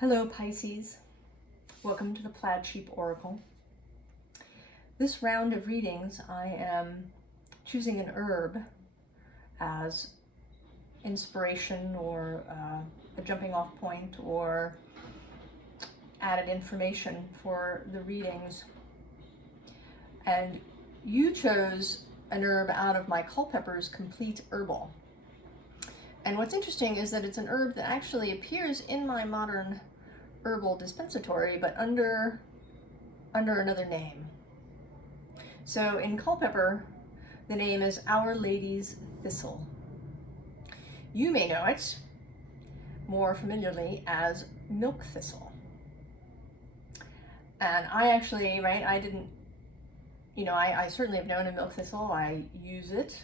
Hello Pisces, welcome to the Plaid Sheep Oracle. This round of readings I am choosing an herb as inspiration or a jumping off point or added information for the readings. And you chose an herb out of my Culpepper's Complete Herbal. And what's interesting is that it's an herb that actually appears in my modern herbal dispensatory, but under another name. So in Culpepper, the name is Our Lady's Thistle. You may know it more familiarly as milk thistle. And I actually, I didn't, I certainly have known a milk thistle. I use it,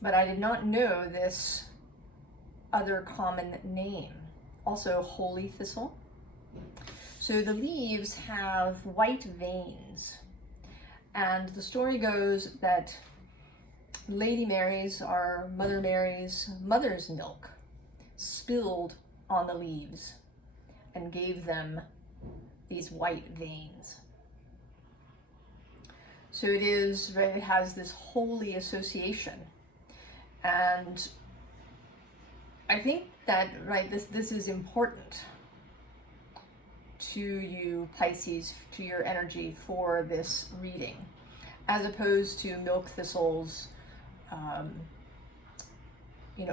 but I did not know this other common name. Also holy thistle. So the leaves have white veins, and the story goes that Lady Mary's, our Mother Mary's mother's milk spilled on the leaves and gave them these white veins. So it has this holy association. And I think that, this is important to you, Pisces, to your energy for this reading, as opposed to milk thistles,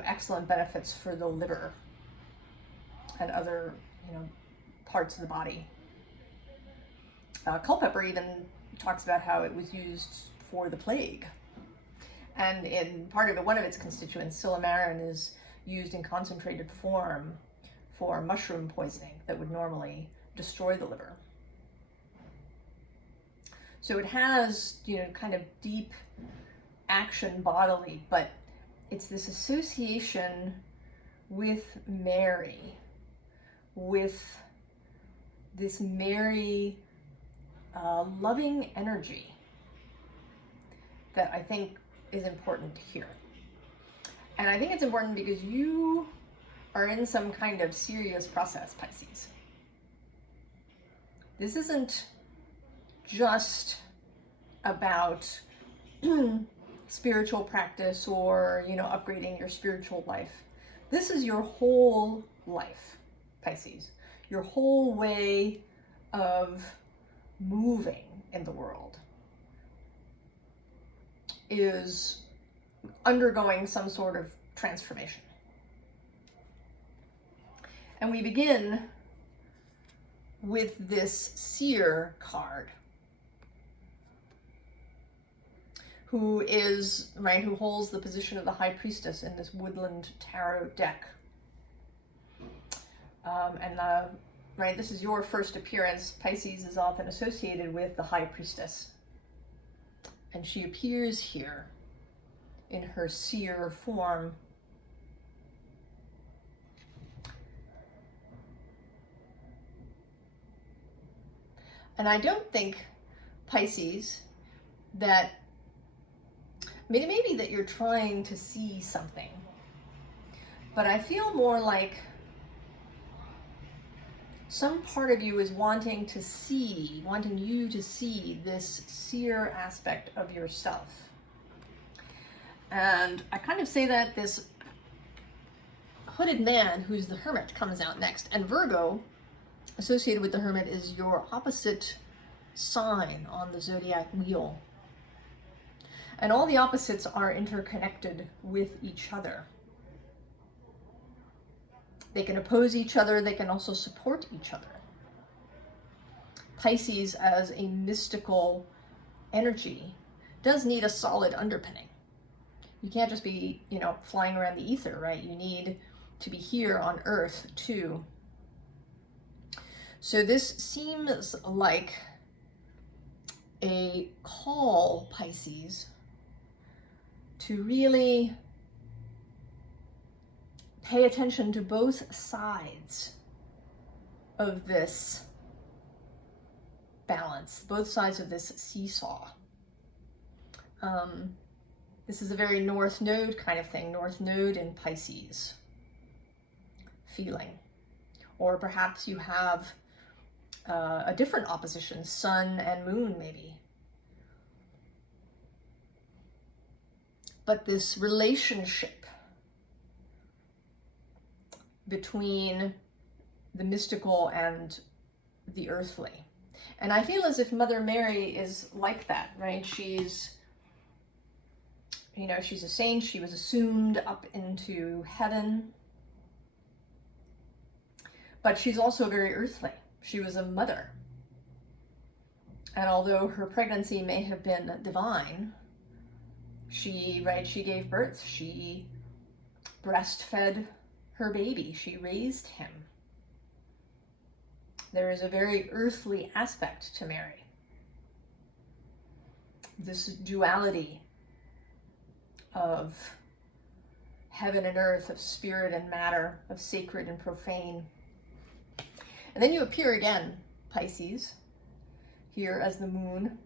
excellent benefits for the liver and other, parts of the body. Culpepper even talks about how it was used for the plague. And in one of its constituents, silymarin, is used in concentrated form for mushroom poisoning that would normally destroy the liver. So it has, kind of deep action bodily, but it's this association with Mary, with this Mary loving energy that I think is important here. And I think it's important because you are in some kind of serious process, Pisces. This isn't just about spiritual practice or, upgrading your spiritual life. This is your whole life, Pisces. Your whole way of moving in the world is undergoing some sort of transformation. And we begin with this seer card, who holds the position of the High Priestess in this Woodland Tarot deck. This is your first appearance. Pisces is often associated with the High Priestess. And she appears here in her seer form. And I don't think, Pisces, that, it may be that you're trying to see something, but I feel more like some part of you is wanting you to see this seer aspect of yourself. And I kind of say that this hooded man, who's the Hermit, comes out next. And Virgo, associated with the Hermit, is your opposite sign on the zodiac wheel. And all the opposites are interconnected with each other. They can oppose each other, they can also support each other. Pisces, as a mystical energy, does need a solid underpinning. You can't just be, flying around the ether, right? You need to be here on Earth too. So this seems like a call, Pisces, to really pay attention to both sides of this balance, both sides of this seesaw. This is a very North Node kind of thing, North Node in Pisces feeling. Or perhaps you have a different opposition, sun and moon maybe. But this relationship between the mystical and the earthly. And I feel as if Mother Mary is like that, right? She's, you know, she's a saint. She was assumed up into heaven. But she's also very earthly. She was a mother. And although her pregnancy may have been divine, she gave birth. She breastfed her baby. She raised him. There is a very earthly aspect to Mary. This duality of heaven and earth, of spirit and matter, of sacred and profane. And then you appear again, Pisces, here as the moon.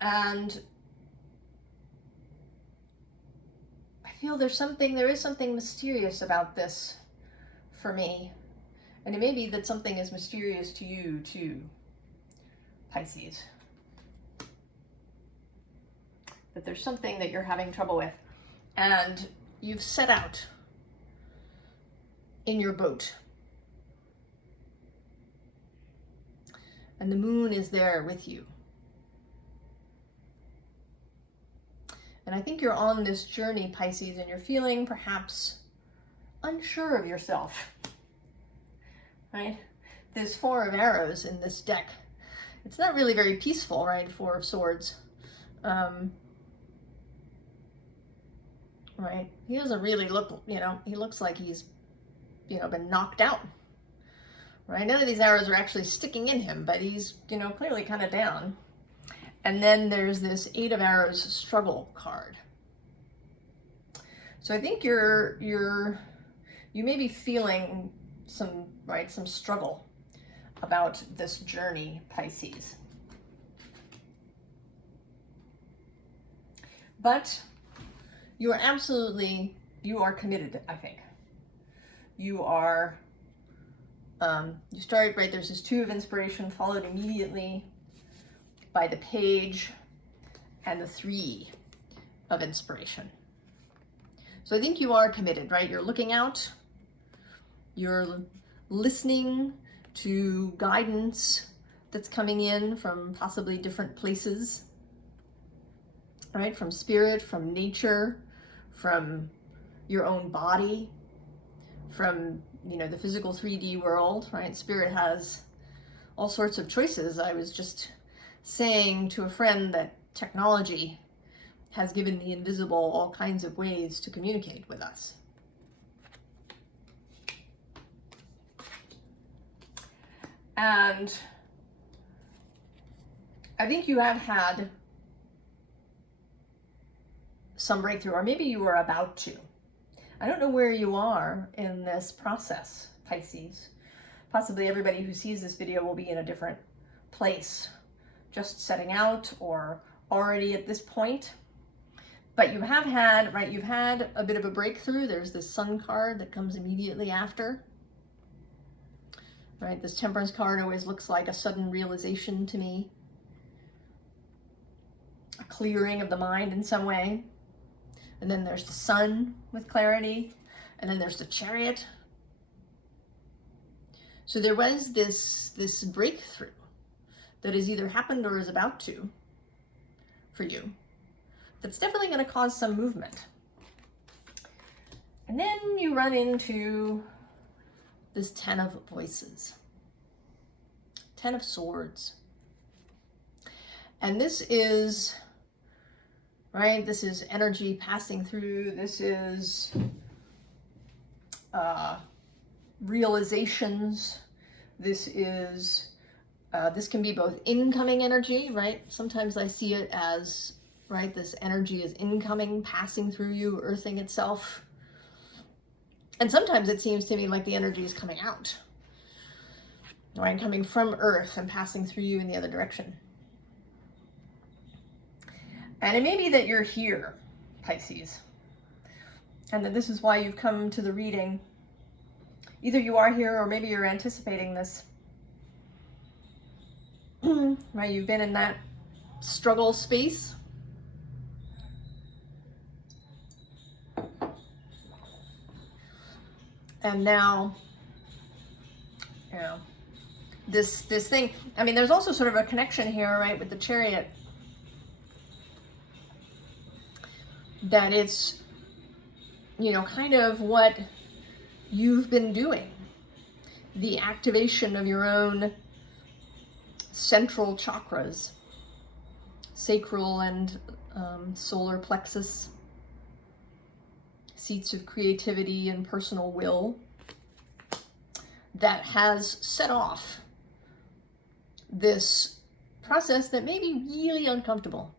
And I feel there is something mysterious about this for me. And it may be that something is mysterious to you too, Pisces. That there's something that you're having trouble with. And you've set out in your boat. And the moon is there with you. And I think you're on this journey, Pisces, and you're feeling perhaps unsure of yourself, right? There's 4 of arrows in this deck. It's not really very peaceful, right? 4 of swords. Right? He doesn't really look, he looks like he's, been knocked out. Right? None of these arrows are actually sticking in him, but he's, clearly kind of down. And then there's this 8 of arrows struggle card. So I think you may be feeling some struggle about this journey, Pisces. But you are committed, I think. You are, you start, right, there's this 2 of inspiration followed immediately by the page and the 3 of inspiration. So I think you are committed, right? You're looking out, you're listening to guidance that's coming in from possibly different places, right? From spirit, from nature, from your own body, from, the physical 3D world, right? Spirit has all sorts of choices. I was just saying to a friend that technology has given the invisible all kinds of ways to communicate with us. And I think you have had some breakthrough, or maybe you are about to. I don't know where you are in this process, Pisces. Possibly everybody who sees this video will be in a different place, just setting out or already at this point. But you have had, right, you've had a bit of a breakthrough. There's this Sun card that comes immediately after. Right, this Temperance card always looks like a sudden realization to me. A clearing of the mind in some way. And then there's the Sun with clarity. And then there's the Chariot. So there was this breakthrough that has either happened or is about to for you. That's definitely going to cause some movement. And then you run into this 10 of voices, 10 of swords. And this is, right, this is energy passing through. This is realizations. This is, this can be both incoming energy, right? Sometimes I see it as, right, this energy is incoming, passing through you, earthing itself. And sometimes it seems to me like the energy is coming out, right? Coming from earth and passing through you in the other direction. And it may be that you're here, Pisces. and that this is why you've come to the reading. Either you are here or maybe you're anticipating this. Right, you've been in that struggle space. And now, you know, this thing, I mean, there's also sort of a connection here, right, with the Chariot. That it's, you know, kind of what you've been doing. The activation of your own central chakras, sacral and solar plexus, seats of creativity and personal will, that has set off this process that may be really uncomfortable.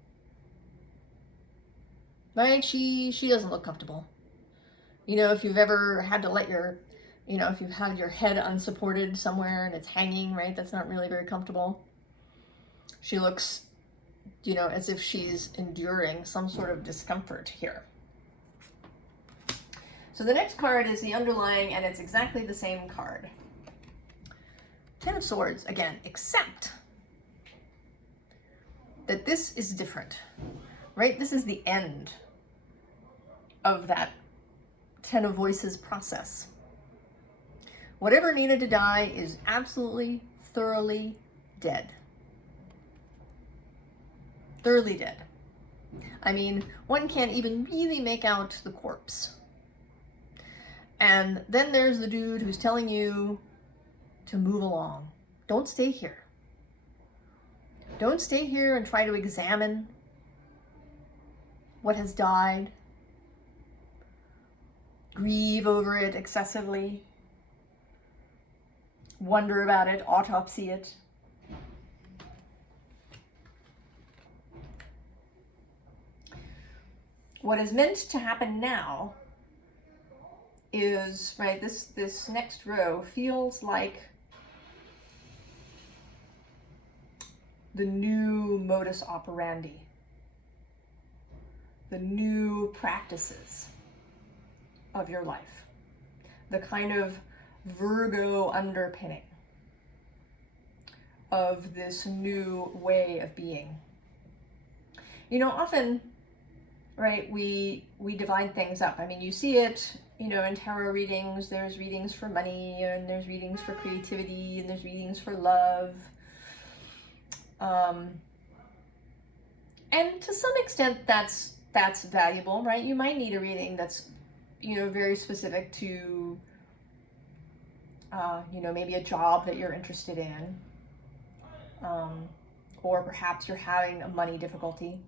Right? She doesn't look comfortable. You know, if you've ever had to let your, you know, if you've had your head unsupported somewhere and it's hanging, right, that's not really very comfortable. She looks, you know, as if she's enduring some sort of discomfort here. So the next card is the underlying, and it's exactly the same card. Ten of Swords, again, except that this is different, right? This is the end of that Ten of Voices process. Whatever needed to die is absolutely, thoroughly dead. Thoroughly dead. I mean, one can't even really make out the corpse. And then there's the dude who's telling you to move along. Don't stay here. Don't stay here and try to examine what has died. Grieve over it excessively. Wonder about it, autopsy it. What is meant to happen now is, right, this next row feels like the new modus operandi, the new practices of your life, the kind of Virgo underpinning of this new way of being. You know, often, right, we divide things up. I mean, you see it, you know, in tarot readings. There's readings for money, and there's readings for creativity, and there's readings for love. And to some extent, that's valuable, right? You might need a reading that's, you know, very specific to, you know, maybe a job that you're interested in, or perhaps you're having a money difficulty.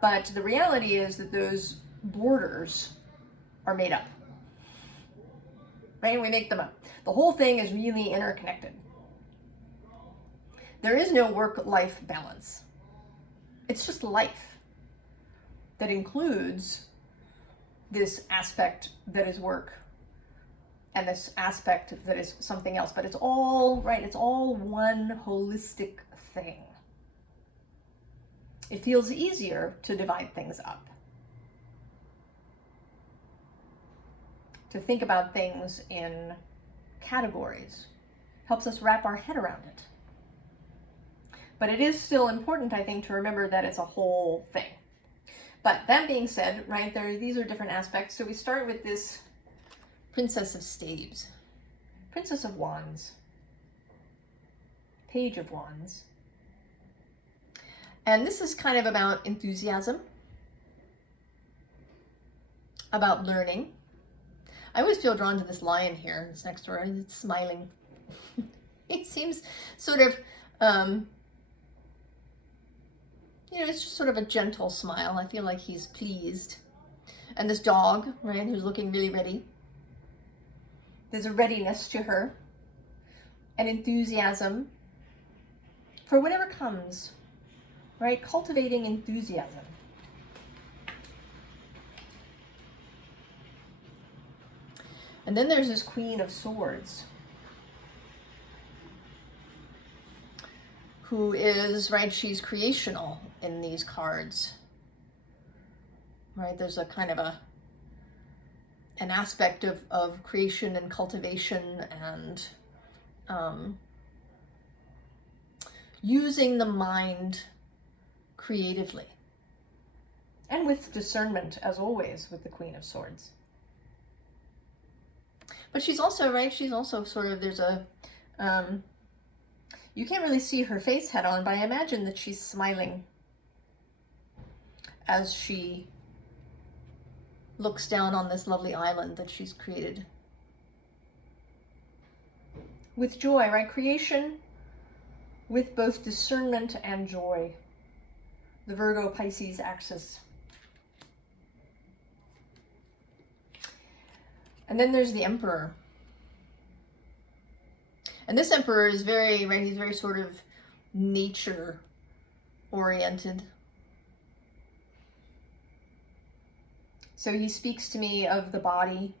But the reality is that those borders are made up, right? We make them up. The whole thing is really interconnected. There is no work-life balance. It's just life that includes this aspect that is work and this aspect that is something else. But it's all, right, it's all one holistic thing. It feels easier to divide things up, to think about things in categories. Helps us wrap our head around it. But it is still important, I think, to remember that it's a whole thing. But that being said, right, these are different aspects. So we start with this Princess of Staves, Princess of Wands, Page of Wands. And this is kind of about enthusiasm, about learning. I always feel drawn to this lion here, this next door. It's smiling. It seems sort of, you know, it's just sort of a gentle smile. I feel like he's pleased. And this dog, right, who's looking really ready. There's a readiness to her, an enthusiasm for whatever comes, right? Cultivating enthusiasm. And then there's this Queen of Swords, who is, right, she's creational in these cards, right? There's a kind of a an aspect of creation and cultivation and using the mind creatively. And with discernment, as always, with the Queen of Swords. But she's also, right, she's also sort of, there's a, you can't really see her face head on, but I imagine that she's smiling as she looks down on this lovely island that she's created. With joy, right? Creation with both discernment and joy. The Virgo Pisces axis. And then there's the Emperor. And this Emperor is very, right, he's very sort of nature oriented. So he speaks to me of the body,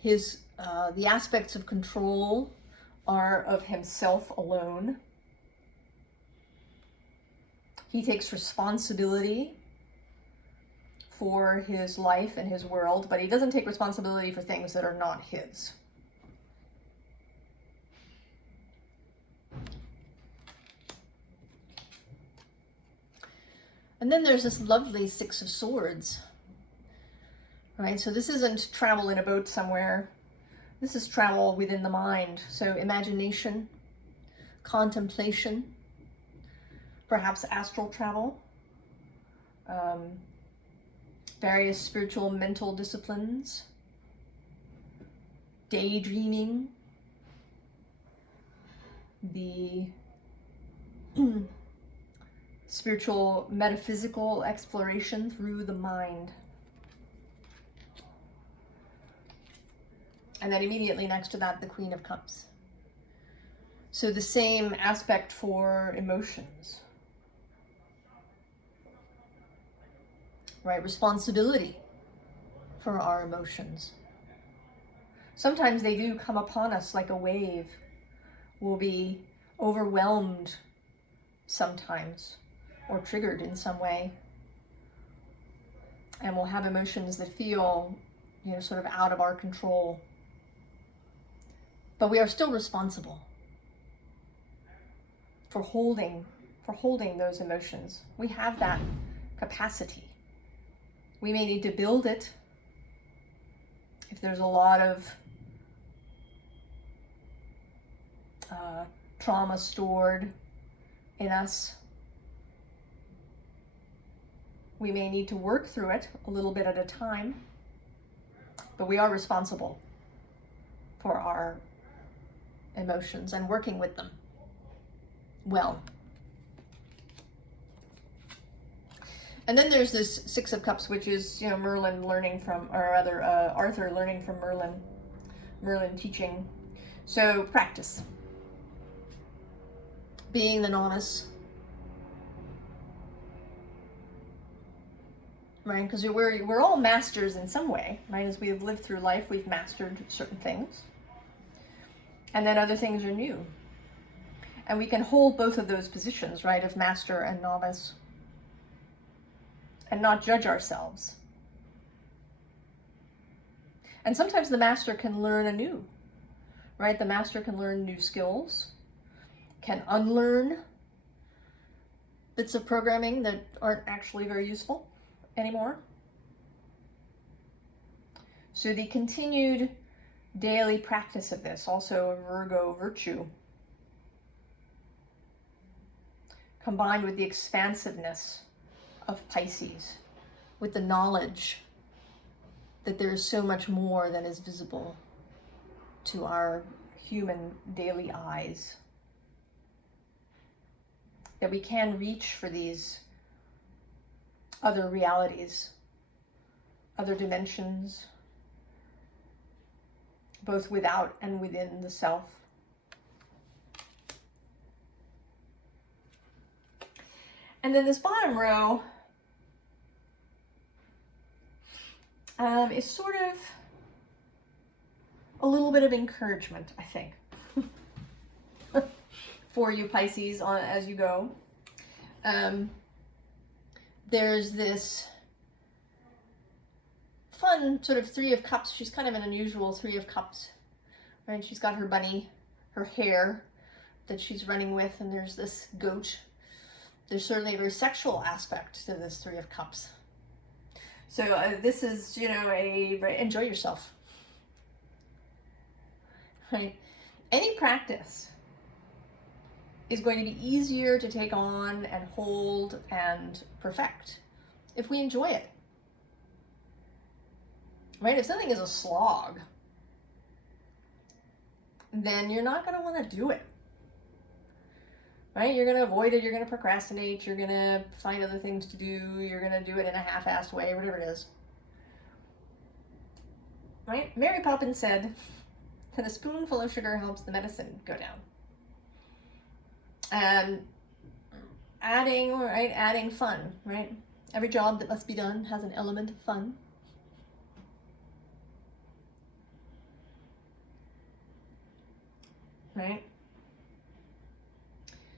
his, the aspects of control are of himself alone. He takes responsibility for his life and his world, but he doesn't take responsibility for things that are not his. And then there's this lovely Six of Swords, right? So this isn't travel in a boat somewhere. This is travel within the mind. So imagination, contemplation, perhaps astral travel, various spiritual mental disciplines, daydreaming, the spiritual metaphysical exploration through the mind. And then immediately next to that, the Queen of Cups. So the same aspect for emotions. Right? Responsibility for our emotions. Sometimes they do come upon us like a wave. We'll be overwhelmed sometimes, or triggered in some way. And we'll have emotions that feel, sort of out of our control. But we are still responsible for holding those emotions. We have that capacity. We may need to build it if there's a lot of trauma stored in us. We may need to work through it a little bit at a time, but we are responsible for our emotions and working with them well. And then there's this Six of Cups, which is, Merlin learning from, or rather, Arthur learning from Merlin teaching. So practice. Being the novice. Right, because we're all masters in some way, right? As we have lived through life, we've mastered certain things. And then other things are new. And we can hold both of those positions, right, of master and novice, and not judge ourselves. And sometimes the master can learn anew, right? The master can learn new skills, can unlearn bits of programming that aren't actually very useful anymore. So the continued daily practice of this, also a Virgo virtue, combined with the expansiveness of Pisces, with the knowledge that there is so much more than is visible to our human daily eyes, that we can reach for these other realities, other dimensions, both without and within the self. And then this bottom row is sort of a little bit of encouragement, I think, for you Pisces as you go. There's this fun sort of Three of Cups. She's kind of an unusual Three of Cups, right? She's got her bunny, her hare that she's running with, and there's this goat. There's certainly a very sexual aspect to this Three of Cups. So this is, you know, enjoy yourself, right? Any practice is going to be easier to take on and hold and perfect if we enjoy it, right? If something is a slog, then you're not going to want to do it, right? You're going to avoid it. You're going to procrastinate. You're going to find other things to do. You're going to do it in a half-assed way, whatever it is, right? Mary Poppins said that a spoonful of sugar helps the medicine go down. And adding fun, right? Every job that must be done has an element of fun. Right?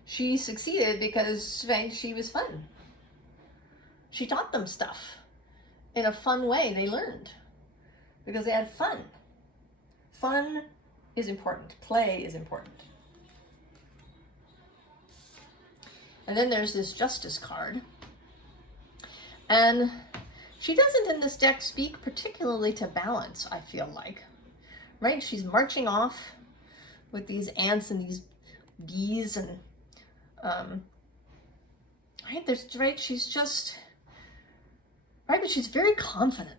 She succeeded because, right, she was fun. She taught them stuff in a fun way. They learned because they had fun. Fun is important. Play is important. And then there's this Justice card. And she doesn't in this deck speak particularly to balance, I feel like. Right? She's marching off with these ants and these bees and right, she's just right, but she's very confident.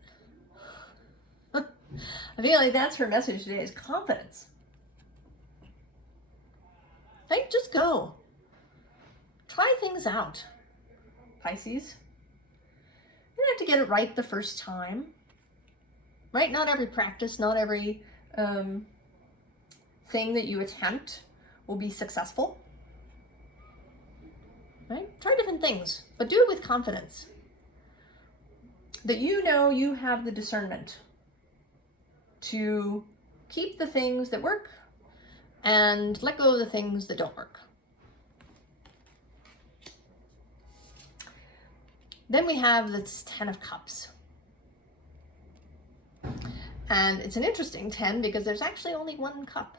I feel like that's her message today, is confidence. Right? Just go. Try things out, Pisces. You don't have to get it right the first time, right? Not every practice, not every thing that you attempt will be successful, right? Try different things, but do it with confidence. That you know you have the discernment to keep the things that work and let go of the things that don't work. Then we have this 10 of Cups. And it's an interesting 10 because there's actually only one cup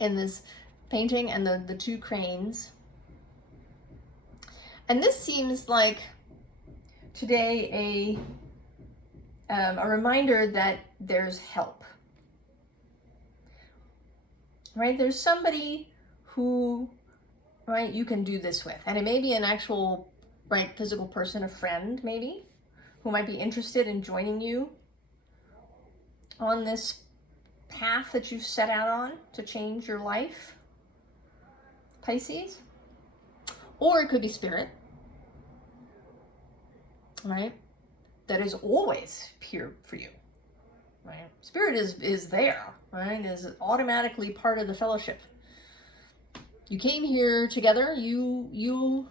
in this painting, and the two cranes. And this seems like today a reminder that there's help. Right? There's somebody who, right, you can do this with. And it may be an actual, right, physical person, a friend maybe, who might be interested in joining you on this path that you've set out on to change your life, Pisces. Or it could be spirit, right, that is always here for you, right? Spirit is there, right, is automatically part of the fellowship. You came here together, you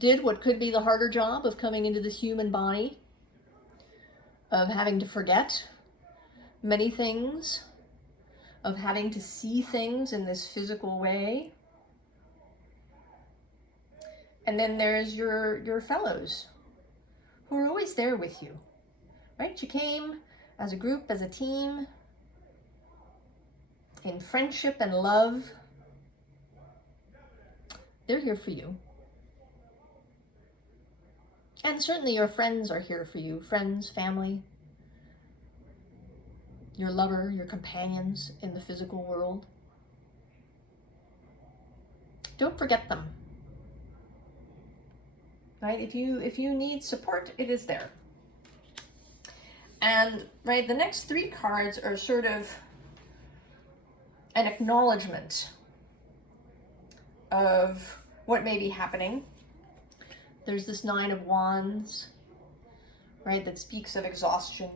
did what could be the harder job of coming into this human body, of having to forget many things, of having to see things in this physical way. And then there's your fellows who are always there with you, right? You came as a group, as a team, in friendship and love. They're here for you. And certainly your friends are here for you. Friends, family, your lover, your companions in the physical world. Don't forget them. Right? If you need support, it is there. And right, the next three cards are sort of an acknowledgement of what may be happening. There's this 9 of Wands, right, that speaks of exhaustion,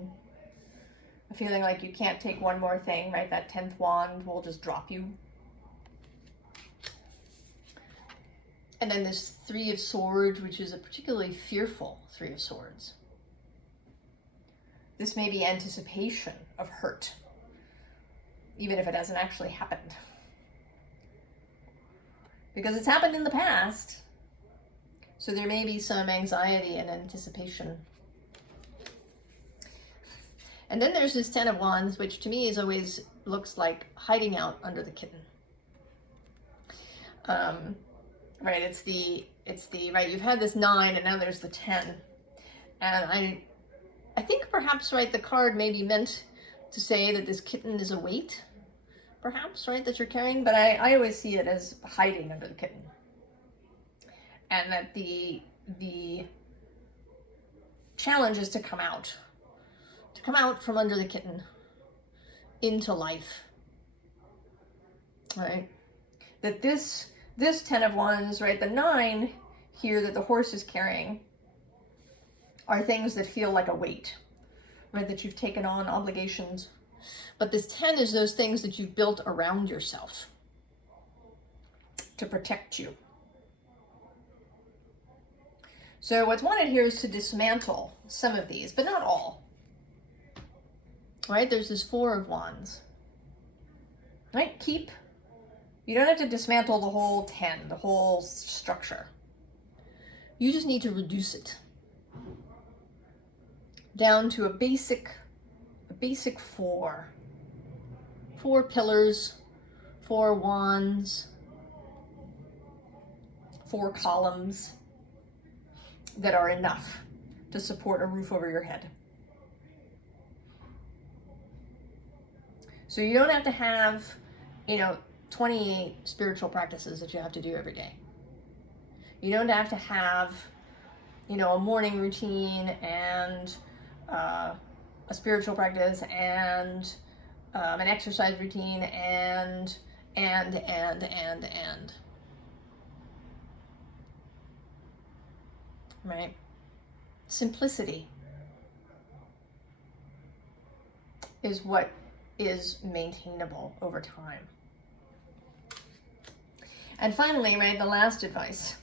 a feeling like you can't take one more thing, right? That 10th wand will just drop you. And then this 3 of Swords, which is a particularly fearful 3 of Swords. This may be anticipation of hurt, even if it hasn't actually happened. Because it's happened in the past, so there may be some anxiety and anticipation And then there's this Ten of Wands, which to me is always looks like hiding out under the kitten. Right, it's the right, you've had this 9 and now there's the 10. And I think perhaps, right, the card may be meant to say that this kitten is a weight, perhaps, right, that you're carrying, but I always see it as hiding under the kitten. And that the challenge is to come out from under the kitten into life, right? That this 10 of Wands, right, the 9 here that the horse is carrying are things that feel like a weight, right, that you've taken on, obligations. But this 10 is those things that you've built around yourself to protect you. So what's wanted here is to dismantle some of these, but not all. Right? There's this 4 of Wands. Right? You don't have to dismantle the whole 10, the whole structure. You just need to reduce it down to a basic 4. 4 pillars, 4 wands, 4 columns that are enough to support a roof over your head. So you don't have to have, 28 spiritual practices that you have to do every day. You don't have to have, a morning routine and a spiritual practice and an exercise routine and. Right? Simplicity is what is maintainable over time. And finally, right, the last advice,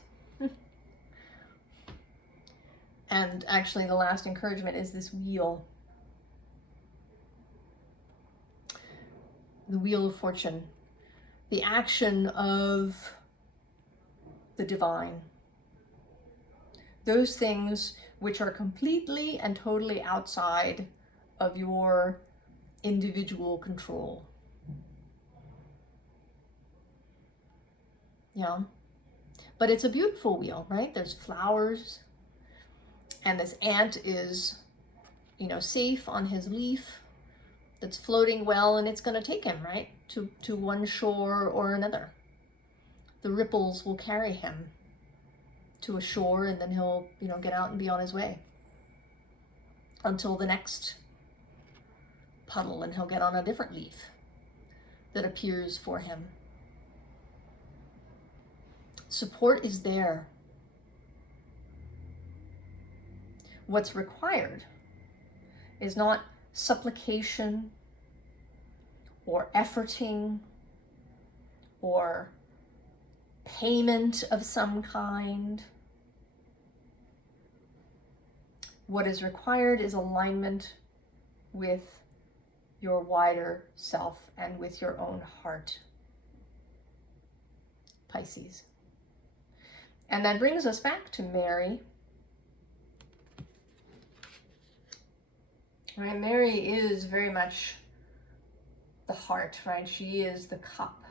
and actually the last encouragement is this wheel. The Wheel of Fortune, the action of the divine. Those things which are completely and totally outside of your individual control. Yeah. But it's a beautiful wheel, right? There's flowers, and this ant is, safe on his leaf that's floating well, and it's going to take him, right, to one shore or another. The ripples will carry him to a shore, and then he'll, get out and be on his way until the next puddle, and he'll get on a different leaf that appears for him. Support is there. What's required is not supplication or efforting or payment of some kind. What is required is alignment with your wider self and with your own heart, Pisces. And that brings us back to Mary. Right, Mary is very much the heart, right? She is the cup.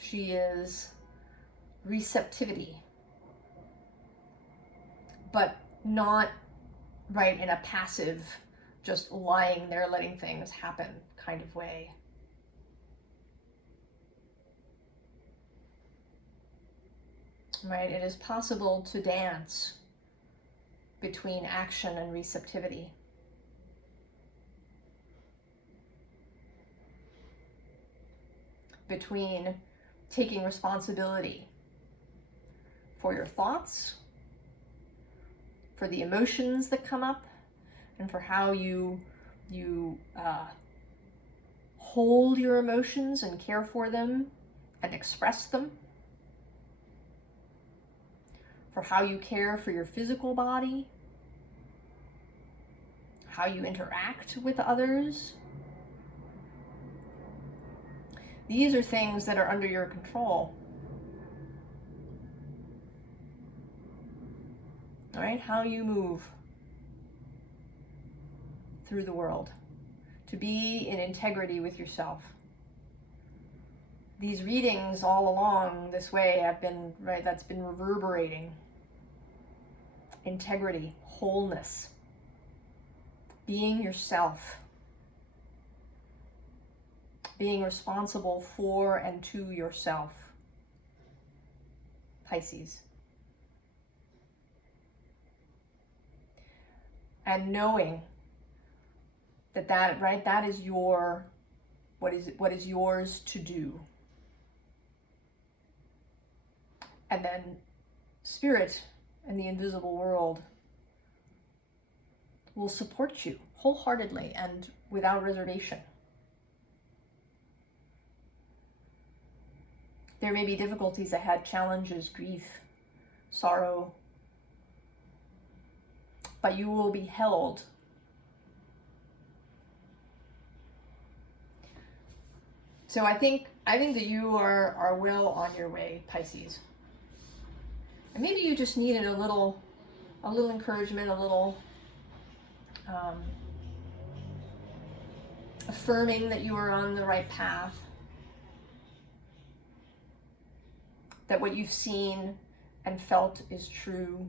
She is receptivity, but not, right, in a passive, just lying there letting things happen kind of way. Right, it is possible to dance between action and receptivity. Between taking responsibility for your thoughts, for the emotions that come up, and for how you hold your emotions and care for them and express them, for how you care for your physical body, how you interact with others. These are things that are under your control. All right, how you move through the world, to be in integrity with yourself. These readings all along this way have been, right, that's been reverberating. Integrity, wholeness, being yourself, being responsible for and to yourself. Pisces. And knowing that right, that is your, what is yours to do. And then Spirit and the invisible world will support you wholeheartedly and without reservation. There may be difficulties ahead, challenges, grief, sorrow, but you will be held. So I think that you are well on your way, Pisces. And maybe you just needed a little encouragement, a little affirming that you are on the right path, that what you've seen and felt is true,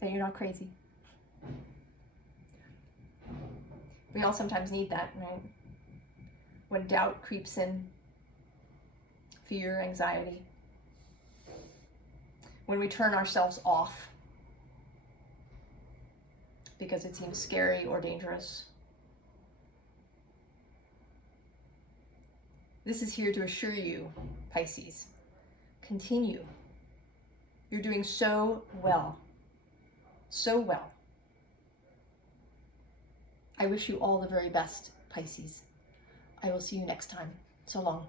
that you're not crazy. We all sometimes need that, right? When doubt creeps in, fear, anxiety, when we turn ourselves off because it seems scary or dangerous. This is here to assure you, Pisces, continue. You're doing so well. So well. I wish you all the very best, Pisces. I will see you next time. So long.